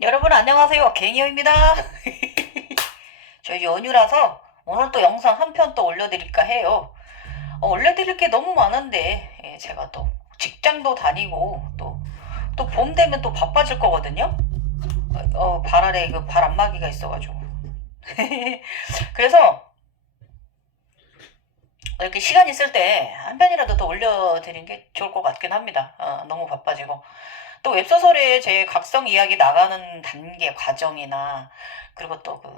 여러분 안녕하세요. 갱이어입니다. 저희 연휴라서 오늘 또 영상 한 편 또 올려드릴까 해요. 올려드릴 게 너무 많은데 제가 또 직장도 다니고 또 봄 되면 또 바빠질 거거든요. 발 아래 그 바람막이가 있어가지고. 그래서 이렇게 시간 있을 때 한 편이라도 더 올려드리는 게 좋을 것 같긴 합니다. 너무 바빠지고. 또 웹소설에 제 각성 이야기 나가는 단계 과정이나 그리고 또 그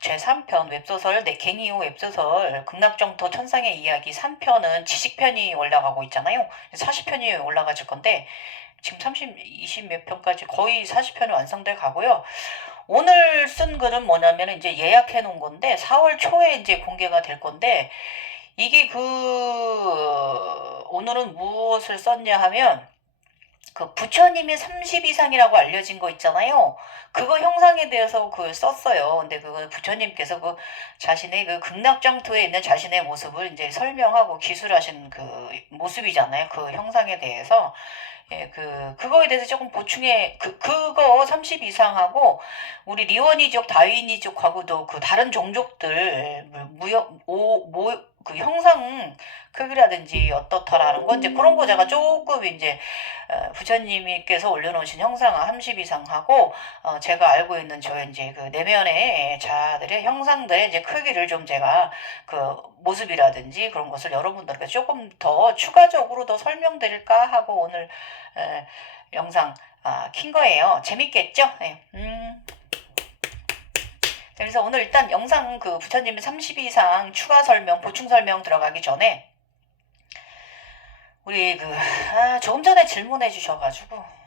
제3편 웹소설 내 갱이호 웹소설 극락정토 천상의 이야기 3편은 지식편이 올라가고 있잖아요. 40편이 올라가질 건데 지금 30, 20 몇 편까지 거의 40편이 완성돼 가고요. 오늘 쓴 글은 뭐냐면 이제 예약해 놓은 건데 4월 초에 이제 공개가 될 건데 이게 오늘은 무엇을 썼냐 하면 그 부처님이 30 이상이라고 알려진 거 있잖아요. 그거 형상에 대해서 그 썼어요. 근데 그거 부처님께서 그 자신의 그 극락정토에 있는 자신의 모습을 이제 설명하고 기술하신 그 모습이잖아요. 그 형상에 대해서. 예, 그거에 대해서 조금 보충해, 그거 30 이상하고, 우리 리원이족, 다윈이족하고도 그 다른 종족들, 그 형상 크기라든지 어떻다라는 거, 이제 그런 거 제가 조금 이제, 부처님께서 올려놓으신 형상 30 이상 하고, 제가 알고 있는 저 이제 그 내면의 자들의 형상들의 이제 크기를 좀 제가 그 모습이라든지 그런 것을 여러분들께 조금 더 추가적으로 더 설명드릴까 하고 오늘 영상 킨 거예요. 재밌겠죠? 네. 그래서 오늘 일단 영상 그 부처님의 30 이상 추가 설명, 보충 설명 들어가기 전에 우리 조금 전에 질문해 주셔가지고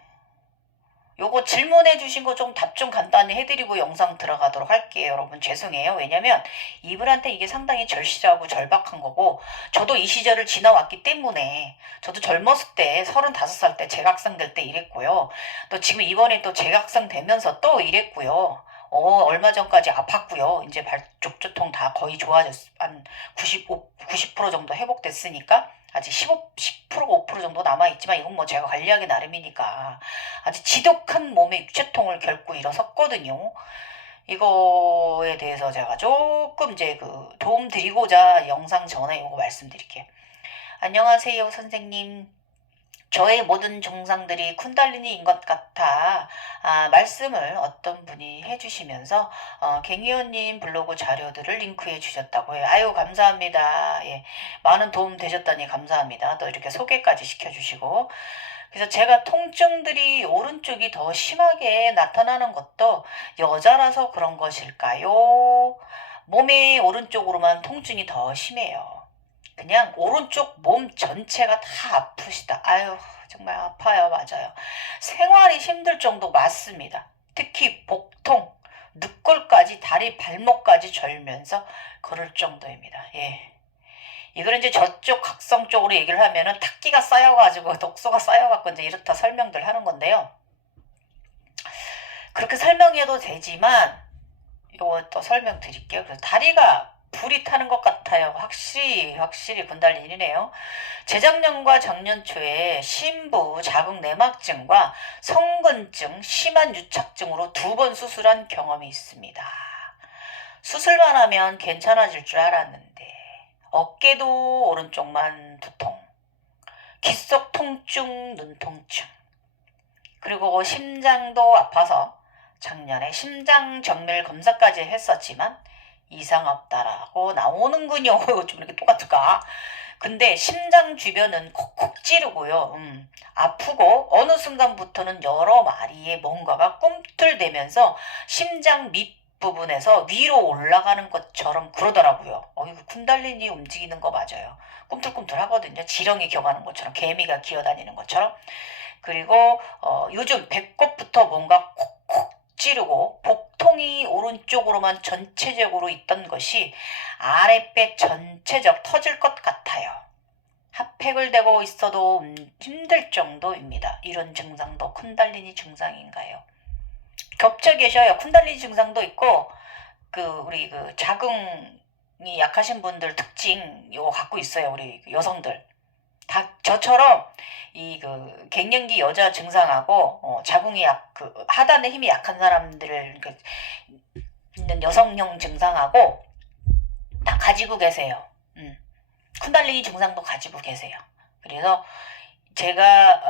요거 질문해 주신 거 좀 답 좀 간단히 해드리고 영상 들어가도록 할게요. 여러분 죄송해요. 왜냐면 이분한테 이게 상당히 절실하고 절박한 거고 저도 이 시절을 지나왔기 때문에 저도 젊었을 때 35살 때 재각성 될 때 이랬고요. 또 지금 이번에 또 재각성 되면서 또 이랬고요. 얼마 전까지 아팠고요. 이제 발족조통 다 거의 좋아졌어. 한 90% 정도 회복됐으니까 아직 10%가 5% 정도 남아있지만 이건 뭐 제가 관리하기 나름이니까 아주 지독한 몸의 육체통을 결고 일어섰거든요. 이거에 대해서 제가 조금 이제 도움 드리고자 영상 전에 이거 말씀드릴게요. 안녕하세요, 선생님. 저의 모든 증상들이 쿤달리니인 것 같아 말씀을 어떤 분이 해주시면서 갱이호님 블로그 자료들을 링크해 주셨다고 해요. 아유 감사합니다. 예, 많은 도움 되셨다니 감사합니다. 또 이렇게 소개까지 시켜주시고 그래서 제가 통증들이 오른쪽이 더 심하게 나타나는 것도 여자라서 그런 것일까요? 몸의 오른쪽으로만 통증이 더 심해요. 그냥 오른쪽 몸 전체가 다 아프시다. 아유, 정말 아파요. 맞아요. 생활이 힘들 정도 맞습니다. 특히 복통, 늑골까지 다리 발목까지 절면서 그럴 정도입니다. 예. 이걸 이제 저쪽 각성 쪽으로 얘기를 하면은 탁기가 쌓여가지고 독소가 쌓여갖고 이제 이렇다 설명들 하는 건데요. 그렇게 설명해도 되지만 요거 또 설명드릴게요. 그래서 다리가 불이 타는 것 같아요. 확실히 군달린이네요. 재작년과 작년 초에 심부 자궁 내막증과 성근증, 심한 유착증으로 2번 수술한 경험이 있습니다. 수술만 하면 괜찮아질 줄 알았는데 어깨도 오른쪽만 두통, 귓속 통증, 눈통증, 그리고 심장도 아파서 작년에 심장 정밀 검사까지 했었지만 이상 없다라고 나오는군요. 좀 이렇게 똑같을까? 근데 심장 주변은 콕콕 찌르고요. 아프고 어느 순간부터는 여러 마리의 뭔가가 꿈틀대면서 심장 밑부분에서 위로 올라가는 것처럼 그러더라고요. 이거 쿤달리니 움직이는 거 맞아요. 꿈틀꿈틀 하거든요. 지렁이 기어가는 것처럼 개미가 기어다니는 것처럼. 그리고 요즘 배꼽부터 뭔가 콕콕 찌르고 복통이 오른쪽으로만 전체적으로 있던 것이 아랫배 전체적 터질 것 같아요. 핫팩을 대고 있어도 힘들 정도입니다. 이런 증상도 쿤달리니 증상인가요? 겹쳐 계셔요. 쿤달리니 증상도 있고 우리 자궁이 약하신 분들 특징 이거 갖고 있어요. 우리 여성들. 다 저처럼 갱년기 여자 증상하고 자궁이 하단의 힘이 약한 사람들, 있는 여성형 증상하고 다 가지고 계세요. 쿤달리니 증상도 가지고 계세요. 그래서 제가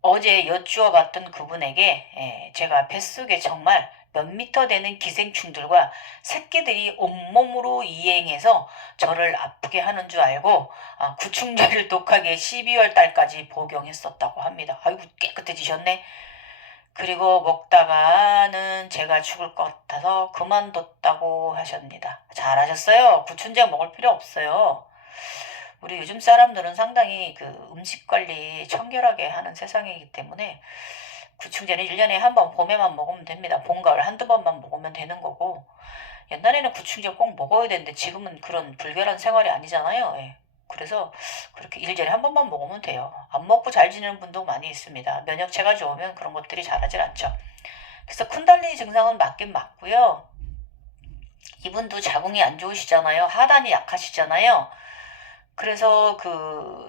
어제 여쭈어봤던 그분에게 제가 뱃속에 정말 몇 미터 되는 기생충들과 새끼들이 온몸으로 이행해서 저를 아프게 하는 줄 알고 구충제를 독하게 12월 달까지 복용했었다고 합니다. 아이고 깨끗해지셨네. 그리고 먹다가는 제가 죽을 것 같아서 그만뒀다고 하십니다. 잘하셨어요. 구충제 먹을 필요 없어요. 우리 요즘 사람들은 상당히 음식 관리 청결하게 하는 세상이기 때문에 구충제는 1년에 한 번 봄에만 먹으면 됩니다. 봄, 가을 한두 번만 먹으면 되는 거고, 옛날에는 구충제 꼭 먹어야 되는데 지금은 그런 불결한 생활이 아니잖아요. 예. 그래서 그렇게 1년에 한 번만 먹으면 돼요. 안 먹고 잘 지내는 분도 많이 있습니다. 면역체가 좋으면 그런 것들이 잘하질 않죠. 그래서 쿤달리니 증상은 맞긴 맞고요. 이분도 자궁이 안 좋으시잖아요. 하단이 약하시잖아요. 그래서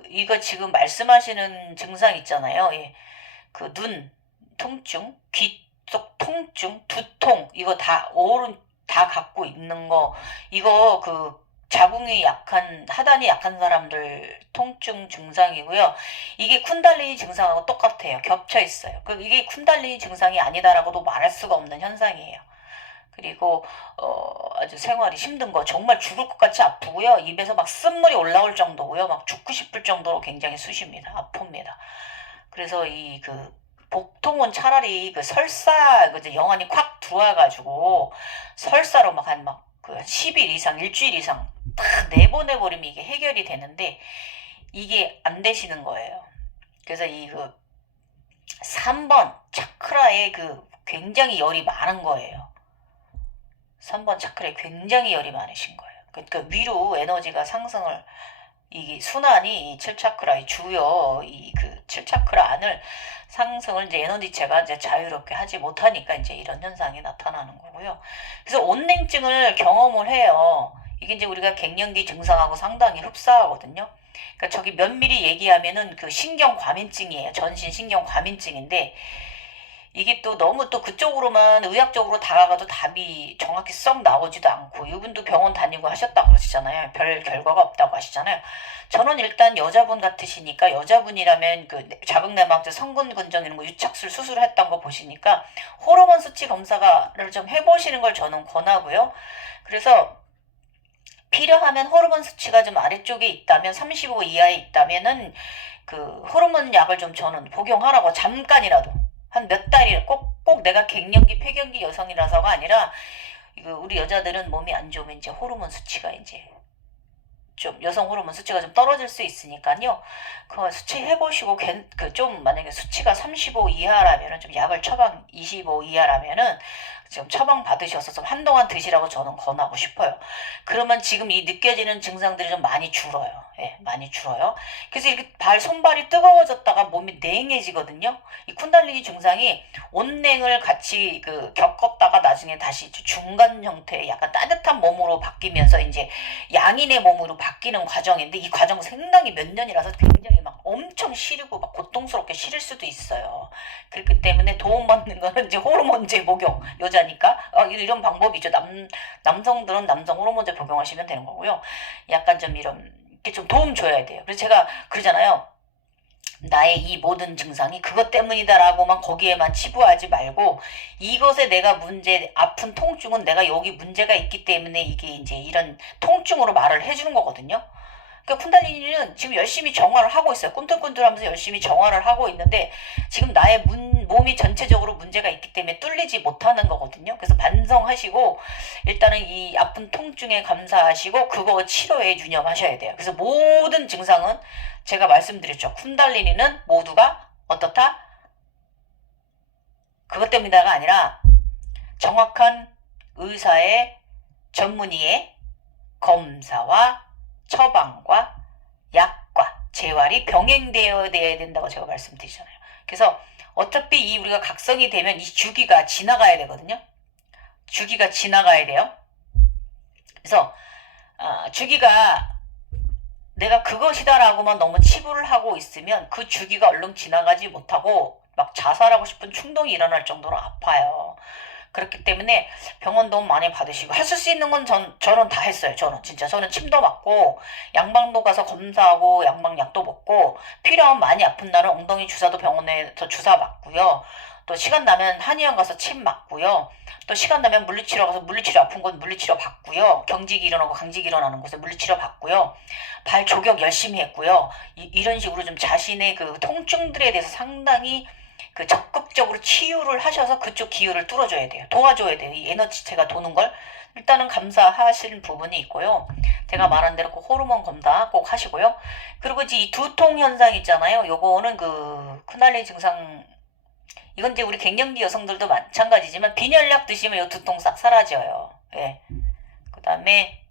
이거 지금 말씀하시는 증상 있잖아요. 예. 눈 통증, 귀 속 통증, 두통, 이거 다 갖고 있는 거, 이거 자궁이 약한, 하단이 약한 사람들 통증 증상이고요. 이게 쿤달리니 증상하고 똑같아요. 겹쳐 있어요. 이게 쿤달리니 증상이 아니다라고도 말할 수가 없는 현상이에요. 그리고 아주 생활이 힘든 거, 정말 죽을 것 같이 아프고요. 입에서 막 쓴물이 올라올 정도고요. 막 죽고 싶을 정도로 굉장히 쑤십니다. 아픕니다. 그래서 복통은 차라리 설사 영안이 콱 들어와가지고 설사로 막 10일 이상, 일주일 이상 딱 내보내버리면 이게 해결이 되는데 이게 안 되시는 거예요. 그래서 3번 차크라에 굉장히 열이 많은 거예요. 3번 차크라에 굉장히 열이 많으신 거예요. 그러니까 위로 에너지가 상승을, 이게 순환이 7차크라의 주요 7차크라 안을 상승을 이제 에너지체가 이제 자유롭게 하지 못하니까 이제 이런 현상이 나타나는 거고요. 그래서 온냉증을 경험을 해요. 이게 이제 우리가 갱년기 증상하고 상당히 흡사하거든요. 그러니까 저기 면밀히 얘기하면은 신경과민증이에요. 전신 신경과민증인데 이게 또 너무 또 그쪽으로만 의학적으로 다가가도 답이 정확히 썩 나오지도 않고, 이분도 병원 다니고 하셨다고 그러시잖아요. 별 결과가 없다고 하시잖아요. 저는 일단 여자분 같으시니까, 여자분이라면 자궁내막제 성근근정 이런 거 유착술 수술했던 거 보시니까 호르몬 수치 검사를 좀 해보시는 걸 저는 권하고요. 그래서 필요하면 호르몬 수치가 좀 아래쪽에 있다면, 35 이하에 있다면은 호르몬 약을 좀 저는 복용하라고, 잠깐이라도 한 몇 달이, 꼭 내가 갱년기 폐경기 여성이라서가 아니라 우리 여자들은 몸이 안 좋으면 이제 호르몬 수치가 이제 좀 여성 호르몬 수치가 좀 떨어질 수 있으니까요. 그 수치 해보시고 좀 만약에 수치가 35 이하라면은 좀 약을 25 이하라면은 지금 처방 받으셔서 좀 한동안 드시라고 저는 권하고 싶어요. 그러면 지금 이 느껴지는 증상들이 좀 많이 줄어요. 예, 많이 줄어요. 그래서 이렇게 손발이 뜨거워졌다가 몸이 냉해지거든요. 이 쿤달리니 증상이 온냉을 같이 겪었다가 나중에 다시 중간 형태의 약간 따뜻한 몸으로 바뀌면서 이제 양인의 몸으로 바뀌는 과정인데, 이 과정은 상당히 몇 년이라서 굉장히 막 엄청 시리고 막 고통스럽게 시릴 수도 있어요. 그렇기 때문에 도움받는 거는 이제 호르몬제 복용, 여자니까 이런 방법이죠. 남성들은 남성 호르몬제 복용하시면 되는 거고요. 약간 좀 이렇게 좀 도움 줘야 돼요. 그래서 제가 그러잖아요. 나의 이 모든 증상이 그것 때문이다라고만 거기에만 치부하지 말고, 이것에 내가 아픈 통증은 내가 여기 문제가 있기 때문에 이게 이제 이런 통증으로 말을 해주는 거거든요. 그러니까 쿤달리니는 지금 열심히 정화를 하고 있어요. 꿈틀꿈틀하면서 열심히 정화를 하고 있는데 지금 나의 몸이 전체적으로 문제가 있기 때문에 뚫리지 못하는 거거든요. 그래서 반성하시고 일단은 이 아픈 통증에 감사하시고 그거 치료에 유념하셔야 돼요. 그래서 모든 증상은 제가 말씀드렸죠. 쿤달리니는 모두가 어떻다? 그것 때문이다가 아니라 정확한 의사의 전문의의 검사와 처방과 약과 재활이 병행되어야 된다고 제가 말씀드리잖아요. 그래서 어차피 우리가 각성이 되면 이 주기가 지나가야 되거든요. 주기가 지나가야 돼요. 그래서 주기가 내가 그것이다라고만 너무 치부를 하고 있으면 그 주기가 얼른 지나가지 못하고 막 자살하고 싶은 충동이 일어날 정도로 아파요. 그렇기 때문에 병원 도움 많이 받으시고 하실 수 있는 건 저는 다 했어요. 저는 침도 맞고 양방도 가서 검사하고 양방약도 먹고 필요하면 많이 아픈 날은 엉덩이 주사도 병원에서 주사 맞고요. 또 시간 나면 한의원 가서 침 맞고요. 또 시간 나면 물리치료 가서 물리치료 아픈 건 물리치료 받고요. 경직이 일어나고 강직이 일어나는 곳에 물리치료 받고요. 발 조격 열심히 했고요. 이런 식으로 좀 자신의 그 통증들에 대해서 상당히 그 적극적으로 치유를 하셔서 그쪽 기혈을 뚫어줘야 돼요. 도와줘야 돼요. 이 에너지체가 도는 걸 일단은 감사하시는 부분이 있고요. 제가 말한 대로 그 호르몬 검사 꼭 하시고요. 그리고 이제 이 두통 현상 있잖아요. 요거는 그 크날리 증상, 이건 이제 우리 갱년기 여성들도 마찬가지지만 빈혈약 드시면 요 두통 싹 사라져요. 예. 그 다음에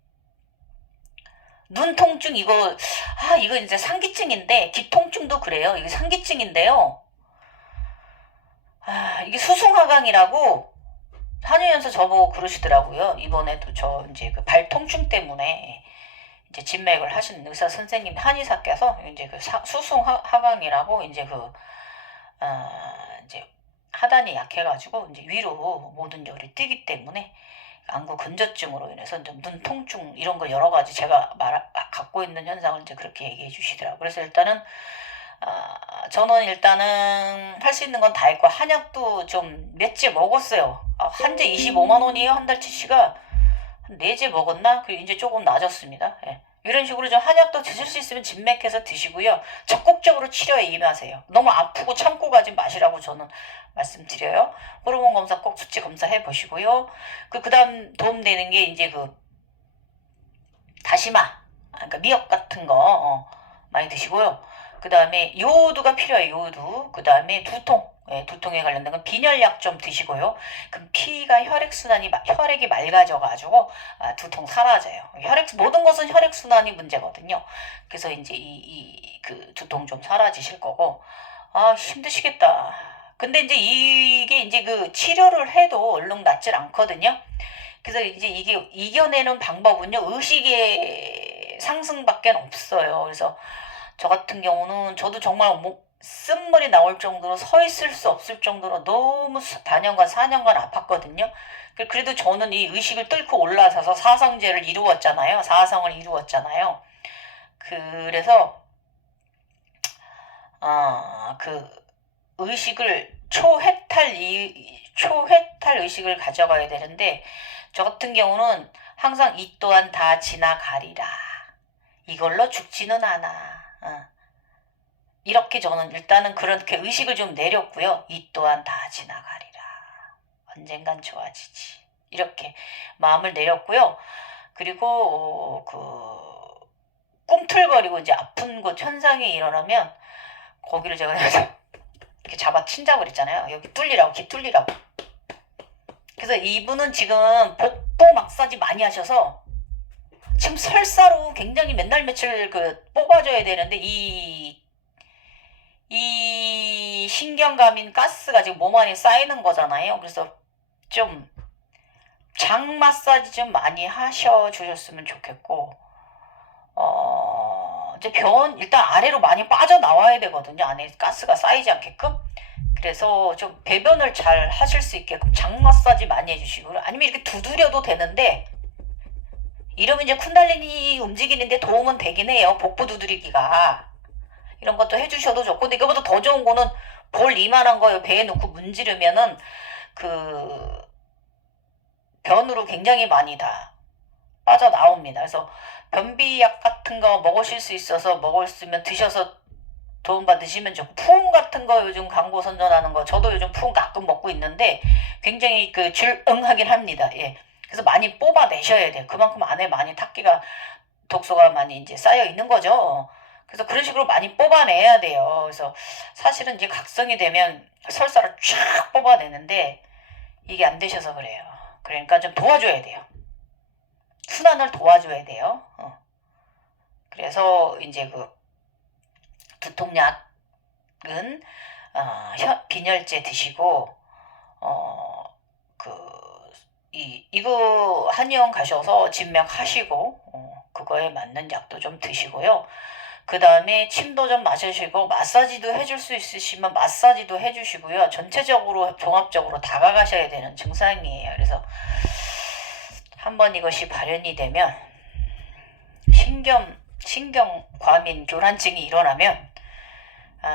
눈 통증, 이거 이제 상기증인데, 기통증도 그래요. 이게 상기증인데요. 이게 수승화강이라고 한의원에서 저보고 그러시더라고요. 이번에도 저 이제 그 발통증 때문에 이제 진맥을 하신 의사 선생님 한의사께서 이제 그 수승화강이라고 이제 이제 하단이 약해가지고 이제 위로 모든 열이 뛰기 때문에 안구 근저증으로 인해서 좀 눈통증 이런 거 여러 가지 제가 갖고 있는 현상을 이제 그렇게 얘기해 주시더라고요. 그래서 일단은 저는 일단은 할 수 있는 건 다 했고 한약도 좀 몇 제 먹었어요. 한 제 25만 원이에요. 한 달치시가 한 4제 먹었나? 그리고 이제 조금 나아졌습니다. 예. 이런 식으로 좀 한약도 드실 수 있으면 진맥해서 드시고요. 적극적으로 치료에 임하세요. 너무 아프고 참고 가지 마시라고 저는 말씀드려요. 호르몬 검사 꼭 수치 검사해 보시고요. 그다음 도움되는 게 이제 그 다시마, 그러니까 미역 같은 거 많이 드시고요. 그 다음에 요오드가 필요해요. 요오드. 그 다음에 두통. 두통에 관련된 건 빈혈약 좀 드시고요. 그럼 피가 혈액이 맑아져가지고 두통 사라져요. 모든 것은 혈액순환이 문제거든요. 그래서 이제 그 두통 좀 사라지실 거고, 힘드시겠다. 근데 이제 이게 이제 그 치료를 해도 얼른 낫질 않거든요. 그래서 이제 이게 이겨내는 방법은요, 의식의 상승밖에 없어요. 그래서 저 같은 경우는 저도 정말 쓴물이 나올 정도로 서 있을 수 없을 정도로 너무 다년간 4년간 아팠거든요. 그래도 저는 이 의식을 뚫고 올라서서 사성제를 이루었잖아요. 사성을 이루었잖아요. 그래서 그 의식을 초회탈 의식을 가져가야 되는데, 저 같은 경우는 항상 이 또한 다 지나가리라. 이걸로 죽지는 않아. 이렇게 저는 일단은 그렇게 의식을 좀 내렸고요. 이 또한 다 지나가리라. 언젠간 좋아지지. 이렇게 마음을 내렸고요. 그리고 꿈틀거리고 이제 아픈 곳 현상이 일어나면 거기를 제가 이렇게 잡아 친다고 그랬잖아요. 여기 뚫리라고, 귀 뚫리라고. 그래서 이분은 지금 복부 마사지 많이 하셔서 지금 설사로 굉장히 맨날 며칠 뽑아줘야 되는데 이 신경감인 가스가 지금 몸 안에 쌓이는 거잖아요. 그래서 좀 장 마사지 좀 많이 하셔 주셨으면 좋겠고, 이제 일단 아래로 많이 빠져나와야 되거든요. 안에 가스가 쌓이지 않게끔. 그래서 좀 배변을 잘 하실 수 있게끔 장 마사지 많이 해주시고, 아니면 이렇게 두드려도 되는데, 이러면 이제 쿤달리니 움직이는데 도움은 되긴 해요. 복부 두드리기가. 이런 것도 해주셔도 좋고, 근데 이거보다 더 좋은 거는 볼 이만한 거 배에 놓고 문지르면은 변으로 굉장히 많이 다 빠져나옵니다. 그래서 변비약 같은 거 먹으실 수 있어서 먹었으면 드셔서 도움받으시면 좋고, 푸운 같은 거 요즘 광고 선전하는 거 저도 요즘 푸운 가끔 먹고 있는데 굉장히 질응하긴 합니다. 예. 그래서 많이 뽑아내셔야 돼요. 그만큼 안에 많이 독소가 많이 이제 쌓여 있는 거죠. 그래서 그런 식으로 많이 뽑아내야 돼요. 그래서 사실은 이제 각성이 되면 설사를 쫙 뽑아내는데 이게 안 되셔서 그래요. 그러니까 좀 도와줘야 돼요. 순환을 도와줘야 돼요. 그래서 이제 두통약은 빈혈제 드시고 이거 한의원 가셔서 진맥하시고 그거에 맞는 약도 좀 드시고요. 그 다음에 침도 좀 맞으시고 마사지도 해줄 수 있으시면 마사지도 해주시고요. 전체적으로 종합적으로 다가가셔야 되는 증상이에요. 그래서 한번 이것이 발현이 되면 신경 과민 교란증이 일어나면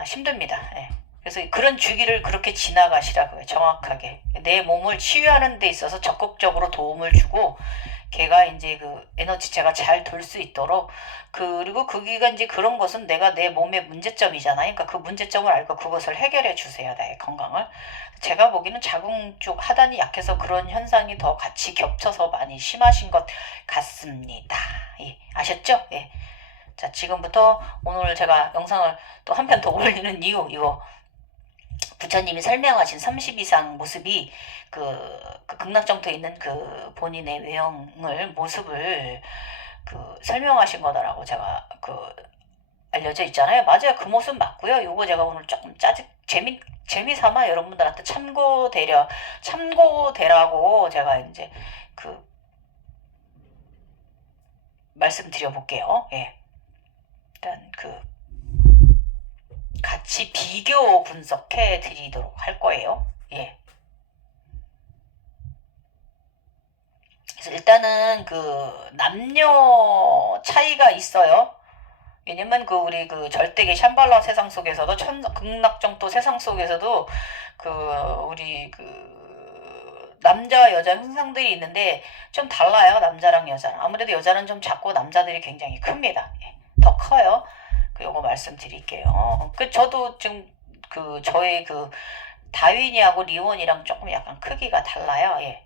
힘듭니다. 예. 그래서 그런 주기를 그렇게 지나가시라고요. 정확하게 내 몸을 치유하는 데 있어서 적극적으로 도움을 주고 걔가 이제 그 에너지체가 잘 돌 수 있도록 그리고 그기가 이제 그런 것은 내가 내 몸의 문제점이잖아요. 그러니까 그 문제점을 알고 그것을 해결해 주세요. 나의 건강을. 제가 보기에는 자궁 쪽 하단이 약해서 그런 현상이 더 같이 겹쳐서 많이 심하신 것 같습니다. 예, 아셨죠? 예. 자, 지금부터 오늘 제가 영상을 또 한 편 더 올리는 이유, 이거 부처님이 설명하신 30 이상 모습이 그 극락정토에 있는 그 본인의 외형을 모습을 그 설명하신 거다라고 제가 알려져 있잖아요. 맞아요. 그 모습 맞고요. 요거 제가 오늘 조금 재미삼아 여러분들한테 참고되라고 제가 이제 말씀드려 볼게요. 예. 일단 같이 비교 분석해 드리도록 할 거예요. 예. 그래서 일단은 남녀 차이가 있어요. 왜냐면 우리 절대계 샴발라 세상 속에서도 극락정토 세상 속에서도 우리 남자 여자 형상들이 있는데 좀 달라요. 남자랑 여자랑. 아무래도 여자는 좀 작고 남자들이 굉장히 큽니다. 예. 더 커요. 요거 말씀드릴게요. 저도 지금 저의 다윈이하고 리원이랑 조금 약간 크기가 달라요. 예.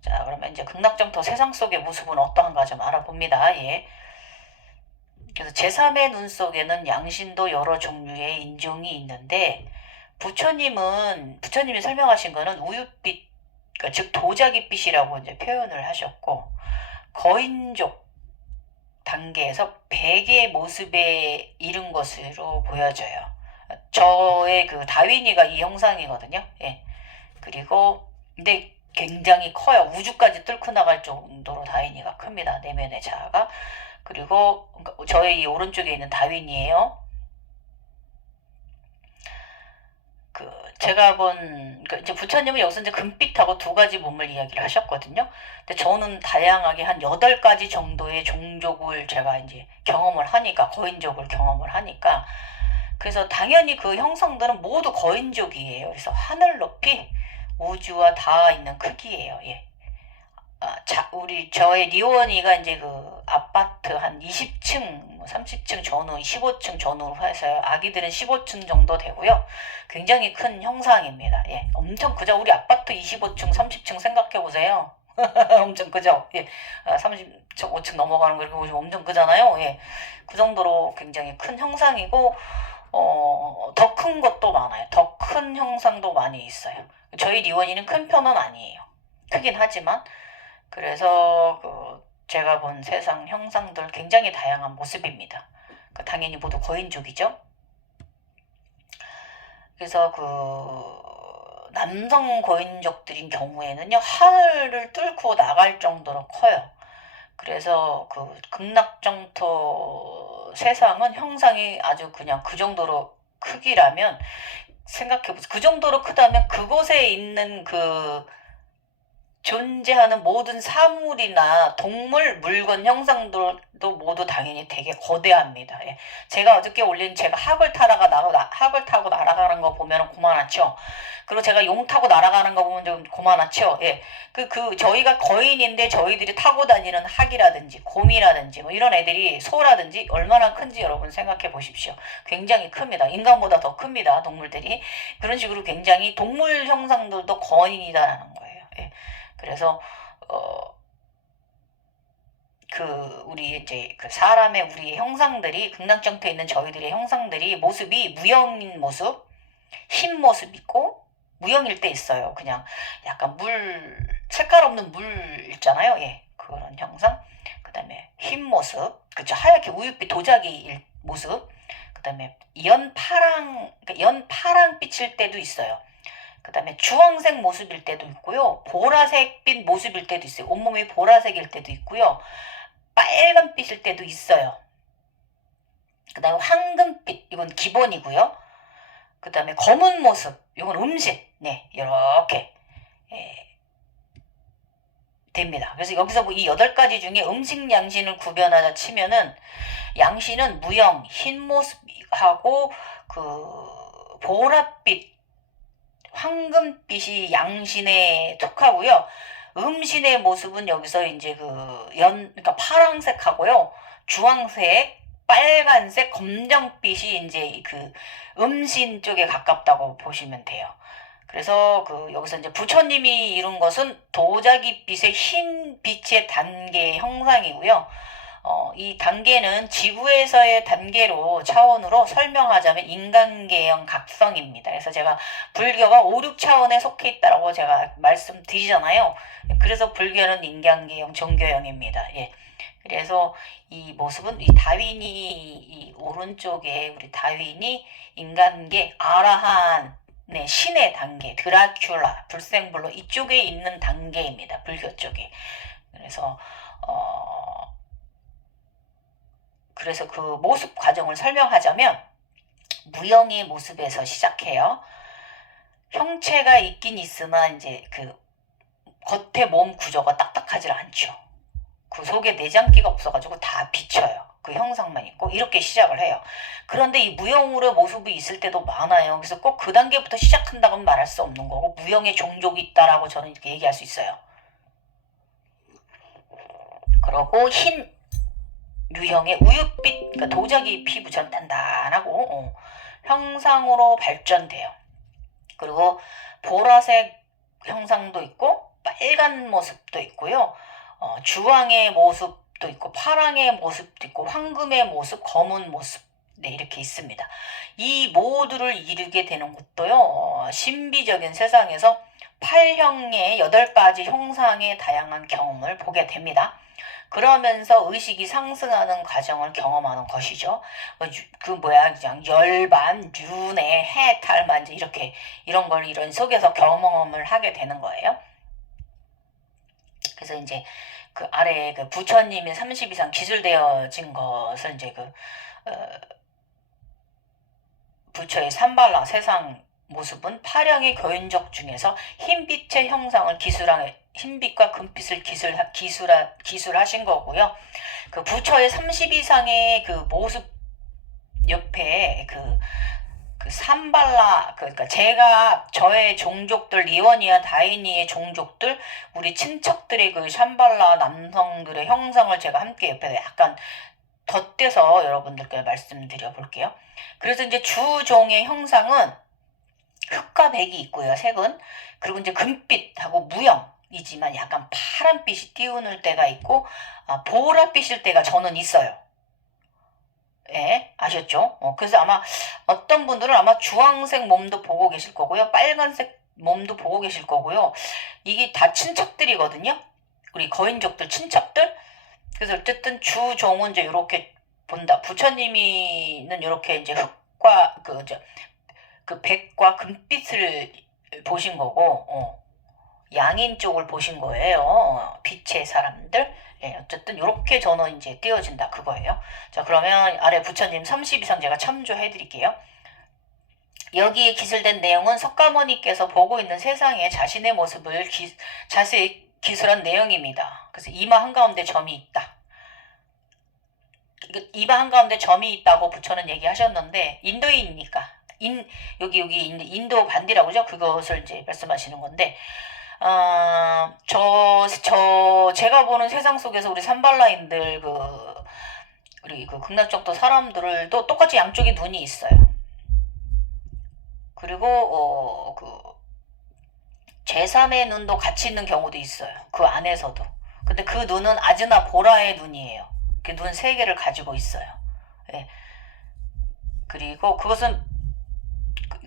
자, 그러면 이제 극락정토 세상 속의 모습은 어떠한가 좀 알아봅니다. 예. 그래서 제3의 눈 속에는 양신도 여러 종류의 인종이 있는데 부처님이 설명하신 거는 우윳빛, 그러니까 즉 도자기빛이라고 이제 표현을 하셨고 거인족 단계에서 백의 모습에 이른 것으로 보여져요. 저의 다윈이가 이 형상이거든요. 예. 그리고 근데 굉장히 커요. 우주까지 뚫고 나갈 정도로 다윈이가 큽니다. 내면의 자아가. 그리고 저의 이 오른쪽에 있는 다윈이에요. 제가 이제 부처님은 여기서 이제 금빛하고 두 가지 몸을 이야기를 하셨거든요. 근데 저는 다양하게 한 8가지 정도의 종족을 제가 이제 경험을 하니까, 거인족을 경험을 하니까, 그래서 당연히 그 형상들은 모두 거인족이에요. 그래서 하늘 높이 우주와 닿아 있는 크기예요. 예. 저의 리원이가 이제 아파트 한 20층, 30층 전후, 15층 전후로 해서 아기들은 15층 정도 되고요. 굉장히 큰 형상입니다. 예. 엄청 크죠? 우리 아파트 25층, 30층 생각해보세요. 엄청 크죠? 예. 35층 넘어가는 거 이렇게 보시면 엄청 크잖아요. 예. 그 정도로 굉장히 큰 형상이고, 더 큰 것도 많아요. 더 큰 형상도 많이 있어요. 저희 리원이는 큰 편은 아니에요. 크긴 하지만, 그래서 제가 본 세상 형상들 굉장히 다양한 모습입니다. 당연히 모두 거인족이죠. 그래서 남성 거인족들인 경우에는요, 하늘을 뚫고 나갈 정도로 커요. 그래서 극락정토 세상은 형상이 아주 그냥 그 정도로 크기라면 생각해보세요. 그 정도로 크다면 그곳에 있는 존재하는 모든 사물이나 동물, 물건, 형상들도 모두 당연히 되게 거대합니다. 예. 제가 어저께 올린 제가 학을 타고 날아가는 거 보면 고만하죠. 그리고 제가 용 타고 날아가는 거 보면 좀 고만하죠. 예. 저희가 거인인데 저희들이 타고 다니는 학이라든지 곰이라든지 뭐 이런 애들이 소라든지 얼마나 큰지 여러분 생각해 보십시오. 굉장히 큽니다. 인간보다 더 큽니다. 동물들이. 그런 식으로 굉장히 동물 형상들도 거인이다라는 거예요. 예. 그래서 우리 이제 사람의 우리 형상들이 극락정토에 있는 저희들의 형상들이 모습이 무형인 모습, 흰 모습 있고 무형일 때 있어요. 그냥 약간 색깔 없는 물 있잖아요. 예, 그런 형상. 그다음에 흰 모습, 그쵸, 하얗게 우윳빛 도자기 모습. 그다음에 연파랑빛일 때도 있어요. 그 다음에 주황색 모습일 때도 있고요. 보라색빛 모습일 때도 있어요. 온몸이 보라색일 때도 있고요. 빨간빛일 때도 있어요. 그 다음에 황금빛, 이건 기본이고요. 그 다음에 검은 모습, 이건 음신. 네, 이렇게 됩니다. 그래서 여기서 뭐 이 8가지 중에 음식 양신을 구별하자 치면은 양신은 무형, 흰 모습하고 그 보랏빛, 황금빛이 양신에 속하고요. 음신의 모습은 여기서 이제 그러니까 파랑색하고요. 주황색, 빨간색, 검정빛이 이제 그 음신 쪽에 가깝다고 보시면 돼요. 그래서 여기서 이제 부처님이 이룬 것은 도자기빛의 흰 빛의 단계 형상이고요. 이 단계는 지구에서의 단계로 차원으로 설명하자면 인간계형 각성입니다. 그래서 제가 불교가 5, 6차원에 속해 있다고 제가 말씀드리잖아요. 그래서 불교는 인간계형, 종교형입니다. 예. 그래서 이 모습은 이 다윈이 이 오른쪽에 우리 다윈이 인간계 아라한 네, 신의 단계, 드라큘라, 불생불로 이쪽에 있는 단계입니다. 불교 쪽에. 그래서 그 모습 과정을 설명하자면 무형의 모습에서 시작해요. 형체가 있긴 있으나 이제 그 겉에 몸 구조가 딱딱하지 않죠. 그 속에 내장기가 없어가지고 다 비쳐요. 그 형상만 있고 이렇게 시작을 해요. 그런데 이 무형으로 모습이 있을 때도 많아요. 그래서 꼭 그 단계부터 시작한다고는 말할 수 없는 거고 무형의 종족이 있다라고 저는 이렇게 얘기할 수 있어요. 그리고 흰 유형의 우윳빛, 그러니까 도자기 피부처럼 단단하고 형상으로 발전돼요. 그리고 보라색 형상도 있고 빨간 모습도 있고요. 주황의 모습도 있고 파랑의 모습도 있고 황금의 모습, 검은 모습 네 이렇게 있습니다. 이 모두를 이루게 되는 것도요. 신비적인 세상에서 8형의 8가지 형상의 다양한 경험을 보게 됩니다. 그러면서 의식이 상승하는 과정을 경험하는 것이죠. 그냥 열반, 윤회, 해탈만 이렇게 이런 걸 이런 속에서 경험을 하게 되는 거예요. 그래서 이제 그 아래에 그 부처님이 30 이상 기술되어진 것을 이제 부처의 삼발라 세상 모습은 파령의 교인적 중에서 흰빛의 형상을 흰빛과 금빛을 기술하신 거고요. 그 부처의 30 이상의 그 모습 옆에 그 삼발라 그러니까 제가 저의 종족들 리원이와 다이니의 종족들 우리 친척들의 그 샴발라 남성들의 형상을 제가 함께 옆에 약간 덧대서 여러분들께 말씀드려 볼게요. 그래서 이제 주종의 형상은 흑과 백이 있고요. 색은. 그리고 이제 금빛하고 무형이지만 약간 파란빛이 띄우는 때가 있고 보랏빛일 때가 저는 있어요. 예, 아셨죠? 그래서 아마 어떤 분들은 아마 주황색 몸도 보고 계실 거고요. 빨간색 몸도 보고 계실 거고요. 이게 다 친척들이거든요. 우리 거인족들 친척들. 그래서 어쨌든 주종은 이제 이렇게 본다. 부처님이는 이렇게 이제 흑과 그 백과 금빛을 보신 거고, 양인 쪽을 보신 거예요. 빛의 사람들. 예, 어쨌든 이렇게 저는 이제 띄어진다 그거예요. 자, 그러면 아래 부처님 30 이상 제가 참조해 드릴게요. 여기에 기술된 내용은 석가모니께서 보고 있는 세상에 자신의 모습을 자세히 기술한 내용입니다. 그래서 이마 한가운데 점이 있다. 이마 한가운데 점이 있다고 부처는 얘기하셨는데 인도인이니까 여기 인도 반디라고 그죠? 그것을 이제 말씀하시는 건데 제가 보는 세상 속에서 우리 산발라인들 우리 극락정도 사람들도 똑같이 양쪽에 눈이 있어요. 그리고 제3의 눈도 같이 있는 경우도 있어요. 그 안에서도. 근데 그 눈은 아즈나 보라의 눈이에요. 그 눈 3개를 가지고 있어요. 예. 그리고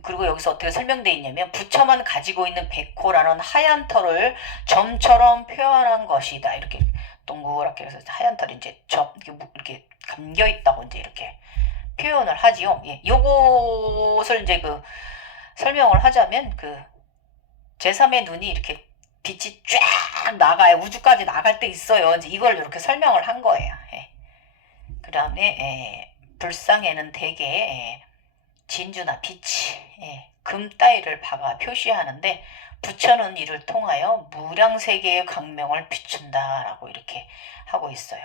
그리고 여기서 어떻게 설명되어 있냐면 부처만 가지고 있는 백호라는 하얀 털을 점처럼 표현한 것이다. 이렇게 동그랗게 해서 하얀 털이 이제 이렇게 감겨 있다고 이제 이렇게 표현을 하지요. 예. 요것을 이제 설명을 하자면 제3의 눈이 이렇게 빛이 쫙 나가요. 우주까지 나갈 때 있어요. 이제 이걸 이렇게 설명을 한 거예요. 예. 그 다음에 불상에는 대개 진주나 빛, 금 따위를 박아 표시하는데 부처는 이를 통하여 무량세계의 광명을 비춘다라고 이렇게 하고 있어요.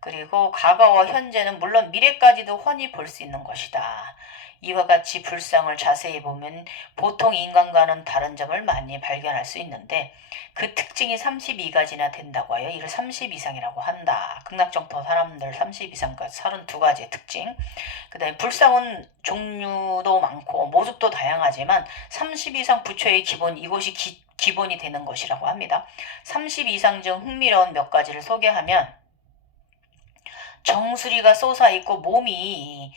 그리고 과거와 현재는 물론 미래까지도 훤히 볼 수 있는 것이다. 이와 같이 불상을 자세히 보면 보통 인간과는 다른 점을 많이 발견할 수 있는데 그 특징이 32가지나 된다고 하여 이를 30 이상이라고 한다. 극락정토 사람들 30 이상까지 32가지의 특징. 그 다음에 불상은 종류도 많고 모습도 다양하지만 30 이상 부처의 기본, 이것이 기본이 되는 것이라고 합니다. 30 이상 중 흥미로운 몇 가지를 소개하면 정수리가 솟아있고 몸이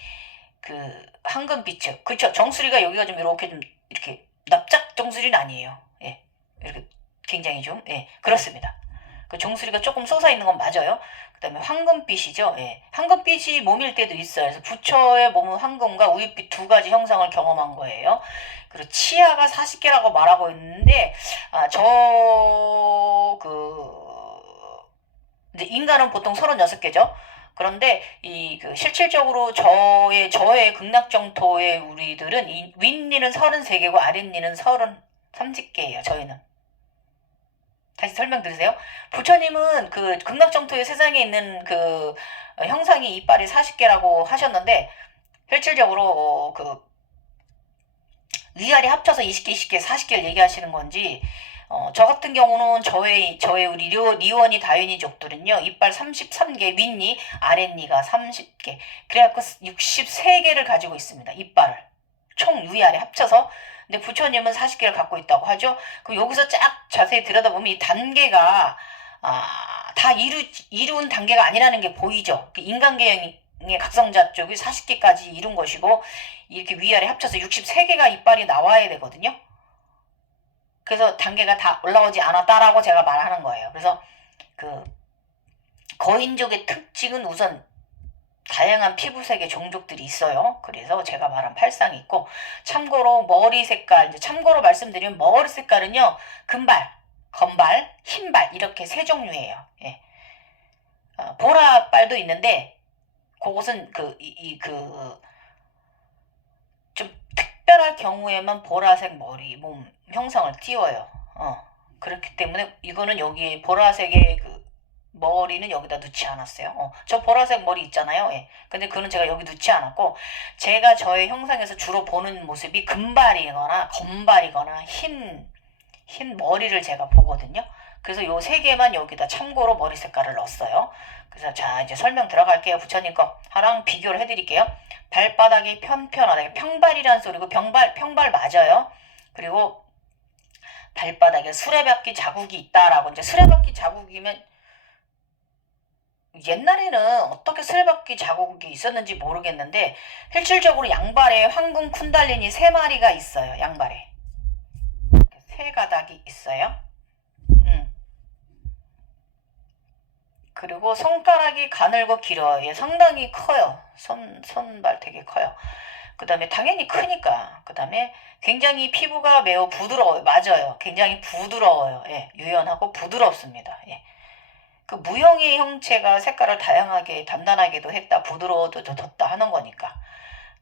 그 황금빛이요. 그쵸? 정수리가 여기가 좀 이렇게 좀 이렇게 납작 정수리는 아니에요. 예. 이렇게 굉장히 좀 그렇습니다. 그 정수리가 조금 솟아 있는 건 맞아요. 그 다음에 황금빛이죠. 예. 황금빛이 몸일 때도 있어요. 그래서 부처의 몸은 황금과 우윳빛 두 가지 형상을 경험한 거예요. 그리고 치아가 40개라고 말하고 있는데 이제 인간은 보통 36개죠. 그런데 실질적으로 저의 극락정토의 우리들은 윗니는 33개고 아랫니는 30개예요. 저희는. 다시 설명 드리세요. 부처님은 그 극락정토의 세상에 있는 그 형상이 이빨이 40개라고 하셨는데 실질적으로 위아래 합쳐서 20개, 20개, 40개를 얘기하시는 건지 저 같은 경우는 저의 우리 리원이 다윈이족들은요 이빨 33개, 윗니, 아랫니가 30개, 그래갖고 63개를 가지고 있습니다. 이빨을 총 위아래 합쳐서. 근데 부처님은 40개를 갖고 있다고 하죠. 그럼 여기서 쫙 자세히 들여다보면 이 단계가 다 이룬 단계가 아니라는 게 보이죠. 그 인간계의 각성자 쪽이 40개까지 이룬 것이고 이렇게 위아래 합쳐서 63개가 이빨이 나와야 되거든요. 그래서 단계가 다 올라오지 않았다라고 제가 말하는 거예요. 그래서 그 거인족의 특징은 우선 다양한 피부색의 종족들이 있어요. 그래서 제가 말한 팔상이 있고, 참고로 머리 색깔, 참고로 말씀드리면 머리 색깔은요 금발, 건발, 흰발 이렇게 세 종류예요. 예. 보라발도 있는데 그것은 좀 특별할 경우에만 보라색 머리, 몸 형상을 띄워요. 그렇기 때문에 이거는 여기 보라색의 머리는 여기다 넣지 않았어요. 저 보라색 머리 있잖아요. 예. 근데 그거는 제가 여기 넣지 않았고, 제가 저의 형상에서 주로 보는 모습이 금발이거나 건발이거나 흰 머리를 제가 보거든요. 그래서 요 세 개만 여기다 참고로 머리 색깔을 넣었어요. 그래서 자, 이제 설명 들어갈게요. 부처님 거 하랑 비교를 해드릴게요. 발바닥이 편편하다. 평발이라는 소리고 평발 맞아요. 그리고 발바닥에 수레바퀴 자국이 있다라고. 이제 수레바퀴 자국이면 옛날에는 어떻게 수레바퀴 자국이 있었는지 모르겠는데 실질적으로 양발에 황금 쿤달리니 3마리가 있어요. 양발에 3가닥이 있어요. 그리고 손가락이 가늘고 길어요. 상당히 커요. 손발 되게 커요. 그 다음에 당연히 크니까. 그 다음에 굉장히 피부가 매우 부드러워요. 맞아요. 굉장히 부드러워요. 예, 유연하고 부드럽습니다. 예. 그 무형의 형체가 색깔을 다양하게 단단하게도 했다, 부드러워도 뒀다 하는 거니까.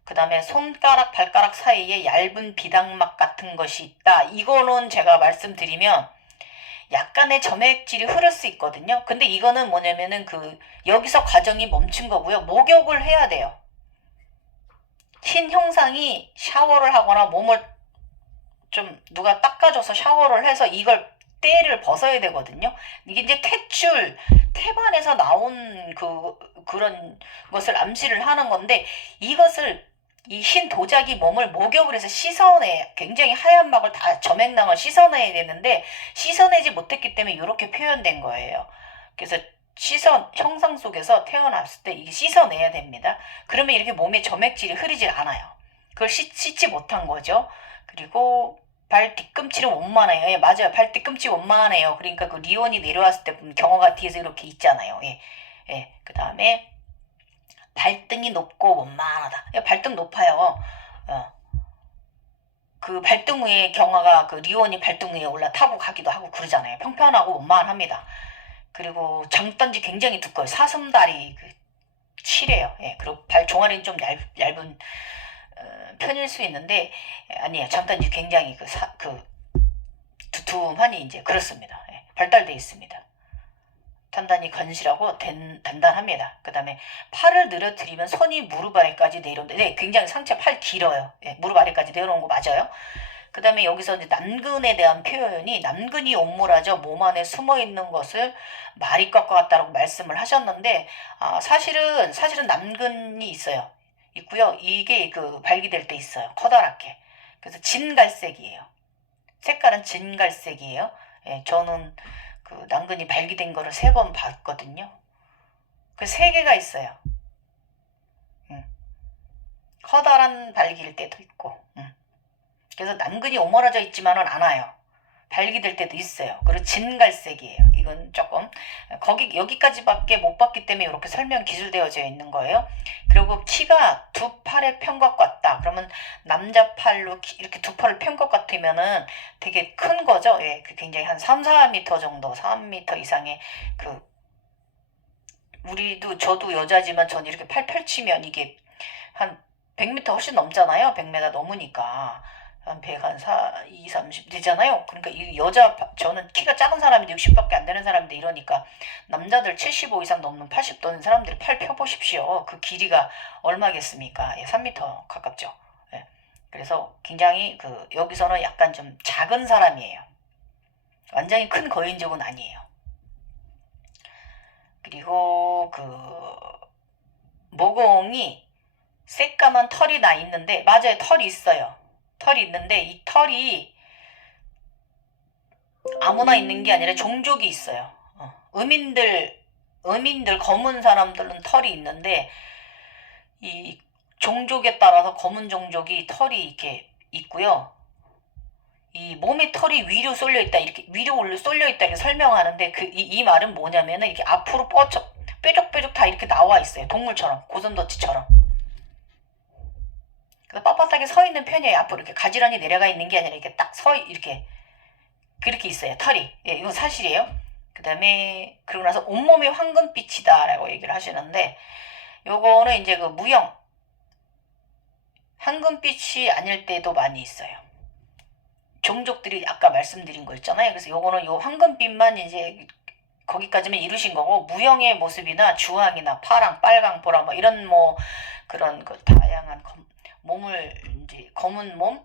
그 다음에 손가락 발가락 사이에 얇은 비당막 같은 것이 있다. 이거는 제가 말씀드리면 약간의 점액질이 흐를 수 있거든요. 근데 이거는 뭐냐면은 여기서 과정이 멈춘 거고요. 목욕을 해야 돼요. 흰 형상이 샤워를 하거나 몸을 좀 누가 닦아줘서 샤워를 해서 이걸 때를 벗어야 되거든요. 이게 이제 태반에서 나온 그런 것을 암시를 하는 건데, 이것을 이 흰 도자기 몸을 목욕을 해서 씻어내, 굉장히 하얀 막을 다 점액낭을 씻어내야 되는데 씻어내지 못했기 때문에 이렇게 표현된 거예요. 그래서 형상 속에서 태어났을 때 이게 씻어내야 됩니다. 그러면 이렇게 몸에 점액질이 흐르질 않아요. 그걸 씻지 못한 거죠. 그리고 발 뒤꿈치는 원만해요. 예, 맞아요. 발 뒤꿈치 원만해요. 그러니까 그 리온이 내려왔을 때 경어가 뒤에서 이렇게 있잖아요. 예. 예. 그 다음에 발등이 높고 원만하다. 예, 발등 높아요. 그 발등 위에 경화가 그 리온이 발등 위에 올라타고 가기도 하고 그러잖아요. 평평하고 원만합니다. 그리고 장단지 굉장히 두꺼워요. 사슴다리 그 칠해요. 예, 그리고 발 종아리는 좀 얇은 편일 수 있는데 아니에요. 장단지 굉장히 그 두툼하니 이제 그렇습니다. 예, 발달되어 있습니다. 단단히 건실하고 단단합니다. 그 다음에 팔을 늘어뜨리면 손이 무릎 아래까지 내려오는데 네, 굉장히 상체 팔 길어요. 예, 무릎 아래까지 내려오는 거 맞아요. 그 다음에 여기서 이제 남근에 대한 표현이 남근이 옴몰하죠. 몸 안에 숨어 있는 것을 말이 것 같다라고 말씀을 하셨는데 사실은 남근이 있고요. 이게 그 발기될 때 있어요. 커다랗게. 그래서 진갈색이에요. 색깔은 진갈색이에요. 예, 저는 그 남근이 발기된 거를 3번 봤거든요. 그 3개가 있어요. 커다란 발기일 때도 있고. 그래서 남근이 오므라져 있지만은 않아요. 발기될 때도 있어요. 그리고 진갈색이에요. 이건 조금 여기까지밖에 못 봤기 때문에 이렇게 설명 기술되어져 있는 거예요. 그리고 키가 두 팔의 편것 같다. 그러면 남자 팔로 이렇게 두 팔을 편 것 같으면은 되게 큰 거죠. 예, 그 굉장히 한 3, 4m 정도, 3m 이상의 저도 여자지만 전 이렇게 팔 펼치면 이게 한 100m 훨씬 넘잖아요. 100m 넘으니까. 한 100, 한 4, 2, 30 되잖아요. 그러니까 이 저는 키가 작은 사람인데 60밖에 안 되는 사람인데 이러니까 남자들 75 이상 넘는 80 되는 사람들이 팔 펴보십시오. 그 길이가 얼마겠습니까? 예, 3m 가깝죠. 예. 그래서 굉장히 여기서는 약간 좀 작은 사람이에요. 완전히 큰 거인족은 아니에요. 그리고 모공이 새까만 털이 나 있는데 맞아요. 털이 있어요. 털이 있는데 이 털이 아무나 있는 게 아니라 종족이 있어요. 음인들 검은 사람들은 털이 있는데 이 종족에 따라서 검은 종족이 털이 이렇게 있고요. 이 몸에 털이 위로 쏠려 있다 이렇게 위로 쏠려 있다 이렇게 설명하는데 이 말은 뭐냐면은 이렇게 앞으로 뾰족뾰족 다 이렇게 나와 있어요. 동물처럼 고슴도치처럼. 빳빳하게 서 있는 편이에요. 앞으로 이렇게 가지런히 내려가 있는 게 아니라 이렇게 딱 이렇게 그렇게 있어요. 털이. 예, 이건 사실이에요. 그 다음에 그러고 나서 온몸이 황금빛이다라고 얘기를 하시는데 요거는 이제 그 무형 황금빛이 아닐 때도 많이 있어요. 종족들이 아까 말씀드린 거 있잖아요. 그래서 요거는 요 황금빛만 이제 거기까지만 이루신 거고 무형의 모습이나 주황이나 파랑, 빨강, 보라 뭐 이런 그런 다양한 몸을 이제 검은 몸,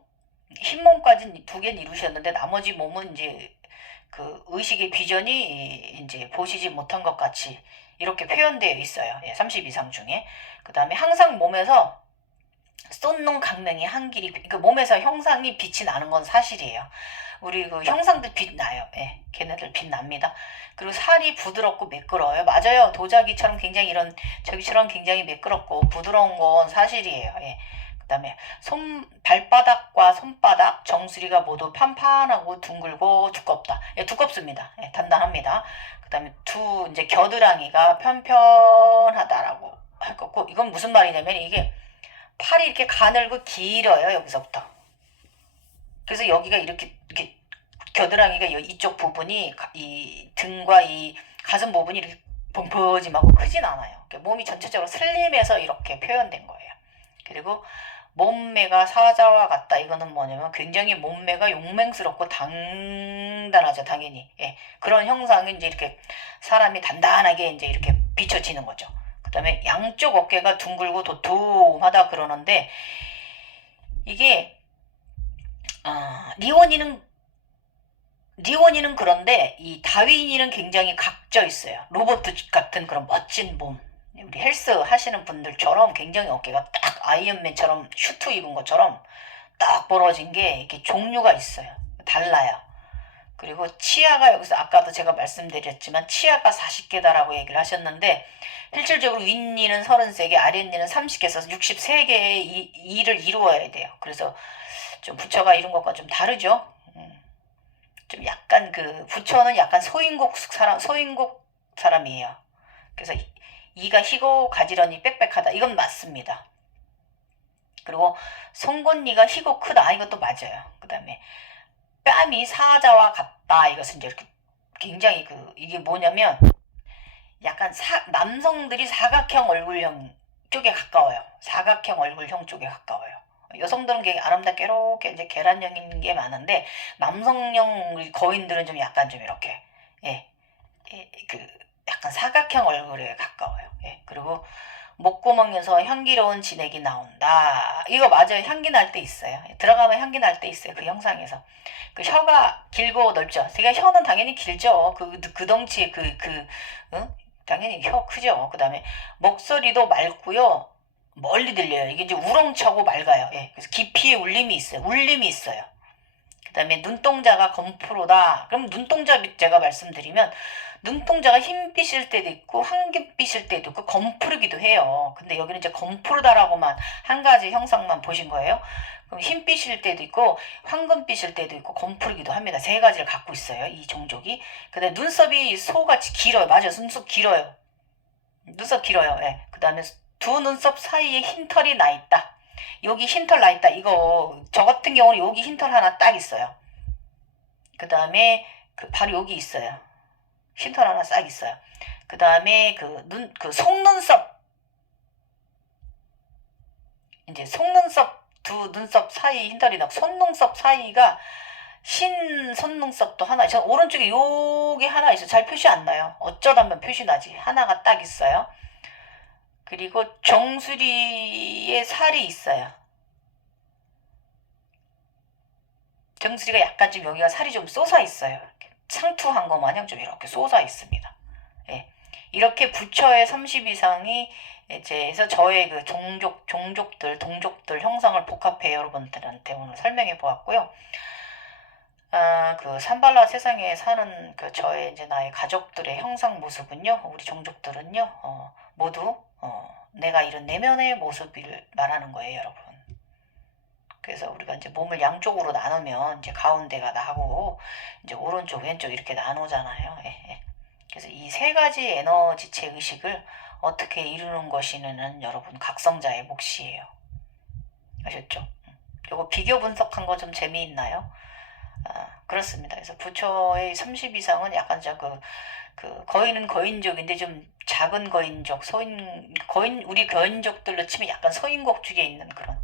흰 몸까지는 2개는 이루셨는데 나머지 몸은 이제 그 의식의 비전이 이제 보시지 못한 것 같이 이렇게 표현되어 있어요. 예, 30 이상 중에. 그 다음에 항상 몸에서 쏟는 강명이 한 길이 그 몸에서 형상이 빛이 나는 건 사실이에요. 우리 그 형상들 빛 나요. 예, 걔네들 빛 납니다. 그리고 살이 부드럽고 매끄러워요. 맞아요. 도자기처럼 굉장히 저기처럼 굉장히 매끄럽고 부드러운 건 사실이에요. 예. 그다음에 발바닥과 손바닥 정수리가 모두 판판하고 둥글고 두껍다. 예, 두껍습니다. 예, 단단합니다. 그다음에 이제 겨드랑이가 편편하다라고 할 거고 이건 무슨 말이냐면 이게 팔이 이렇게 가늘고 길어요. 여기서부터. 그래서 여기가 이렇게 겨드랑이가 이쪽 부분이 이 등과 이 가슴 부분이 이렇게 펑퍼짐하고 크진 않아요. 몸이 전체적으로 슬림해서 이렇게 표현된 거예요. 그리고 몸매가 사자와 같다. 이거는 뭐냐면 굉장히 몸매가 용맹스럽고 단단하죠. 당연히. 예. 그런 형상이 이제 이렇게 사람이 단단하게 이제 이렇게 비춰지는 거죠. 그 다음에 양쪽 어깨가 둥글고 도톰하다 그러는데 이게 리원이는 그런데 이 다윈이는 굉장히 각져 있어요. 로봇 같은 그런 멋진 몸. 우리 헬스 하시는 분들처럼 굉장히 어깨가 딱 아이언맨처럼 슈트 입은 것처럼 딱 벌어진 게 이렇게 종류가 있어요. 달라요. 그리고 치아가 여기서 아까도 제가 말씀드렸지만 치아가 40개다라고 얘기를 하셨는데 실질적으로 윗니는 33개, 아랫니는 30개에서 63개의 이를 이루어야 돼요. 그래서 좀 부처가 이룬 것과 좀 다르죠. 좀 약간 부처는 약간 소인국 사람이에요. 그래서 이가 희고 가지런히 빽빽하다. 이건 맞습니다. 그리고 송곳니가 희고 크다. 이것도 맞아요. 그 다음에 뺨이 사자와 같다. 이것은 이제 이렇게 굉장히 이게 뭐냐면 약간 남성들이 사각형 얼굴형 쪽에 가까워요. 사각형 얼굴형 쪽에 가까워요. 여성들은 굉장히 아름답게 이렇게 이제 계란형인 게 많은데 남성형 거인들은 좀 약간 좀 이렇게 약간 사각형 얼굴에 가까워요. 그리고 목구멍에서 향기로운 진액이 나온다. 이거 맞아요. 향기 날 때 있어요. 들어가면 향기 날 때 있어요. 그 형상에서. 그 혀가 길고 넓죠. 그러니까 혀는 당연히 길죠. 그 덩치 응? 당연히 혀 크죠. 그 다음에 목소리도 맑고요. 멀리 들려요. 이게 이제 우렁차고 맑아요. 그래서 깊이의 울림이 있어요. 울림이 있어요. 그 다음에 눈동자가 검프로다. 그럼 눈동자 제가 말씀드리면 눈동자가 흰빛일 때도 있고 황금빛일 때도 있고 검푸르기도 해요. 근데 여기는 이제 검푸르다라고만 한 가지 형상만 보신 거예요. 그럼 흰빛일 때도 있고 황금빛일 때도 있고 검푸르기도 합니다. 세 가지를 갖고 있어요. 이 종족이. 근데 눈썹이 소같이 길어요. 맞아요. 눈썹 길어요. 눈썹 길어요. 그 다음에 두 눈썹 사이에 흰털이 나 있다. 여기 흰털 나 있다. 이거 저 같은 경우는 여기 흰털 하나 딱 있어요. 그 다음에 바로 여기 있어요. 흰털 하나 싹 있어요. 그 다음에 속눈썹 이제 속눈썹 두 눈썹 사이 흰털이 나고 속눈썹 사이가 흰 속눈썹도 하나 있어요. 오른쪽에 요게 하나 있어요. 잘 표시 안 나요. 어쩌다면 표시 나지. 하나가 딱 있어요. 그리고 정수리에 살이 있어요. 정수리가 약간 좀 여기가 살이 좀 솟아 있어요. 상투한 거 마냥 좀 이렇게 솟아 있습니다. 이렇게 부처의 30 이상이 이제 해서 저의 종족들, 동족들 형상을 복합해 여러분들한테 오늘 설명해 보았고요. 산발라 세상에 사는 저의 이제 나의 가족들의 형상 모습은요, 우리 종족들은요, 모두 내가 이런 내면의 모습을 말하는 거예요, 여러분. 그래서 우리가 이제 몸을 양쪽으로 나누면 이제 가운데가 나고 이제 오른쪽, 왼쪽 이렇게 나누잖아요. 그래서 이 세 가지 에너지체 의식을 어떻게 이루는 것이는 여러분 각성자의 몫이에요. 아셨죠? 요거 비교 분석한 거 좀 재미있나요? 그렇습니다. 그래서 부처의 30 이상은 약간 거인은 거인족인데 좀 작은 거인족, 우리 거인족들로 치면 약간 서인국주에 있는 그런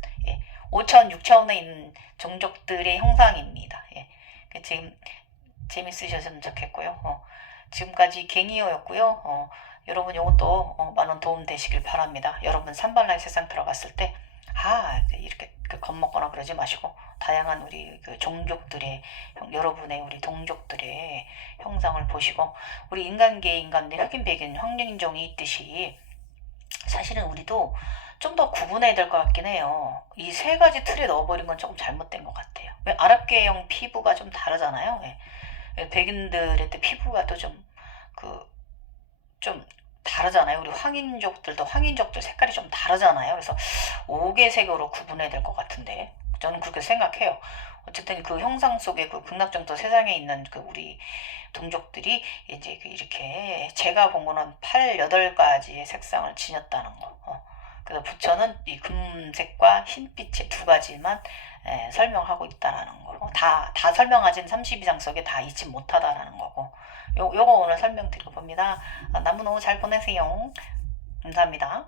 5차원, 6차원에 있는 종족들의 형상입니다. 지금 재밌으셨으면 좋겠고요. 지금까지 갱이어였고요. 여러분 요것도 많은 도움 되시길 바랍니다. 여러분 산발라의 세상 들어갔을 때 이렇게 겁먹거나 그러지 마시고 다양한 우리 종족들의 여러분의 우리 동족들의 형상을 보시고 우리 인간계 인간대 흑인 백인 황령인종이 있듯이 사실은 우리도 좀 더 구분해야 될 것 같긴 해요. 이 세 가지 틀에 넣어버린 건 조금 잘못된 것 같아요. 왜 아랍계형 피부가 좀 다르잖아요. 백인들의 피부가 또 좀 다르잖아요. 우리 황인족들 색깔이 좀 다르잖아요. 그래서 5개색으로 구분해야 될 것 같은데 저는 그렇게 생각해요. 어쨌든 그 형상 속에 극락정토 세상에 있는 우리 동족들이 이제 이렇게 제가 본 거는 8가지의 색상을 지녔다는 거. 그래서 부처는 이 금색과 흰빛의 두 가지만 설명하고 있다라는 거. 다 설명하진 30 이상 속에 다 잊지 못하다라는 거고. 요거 오늘 설명드리고 봅니다. 나무 너무 잘 보내세요. 감사합니다.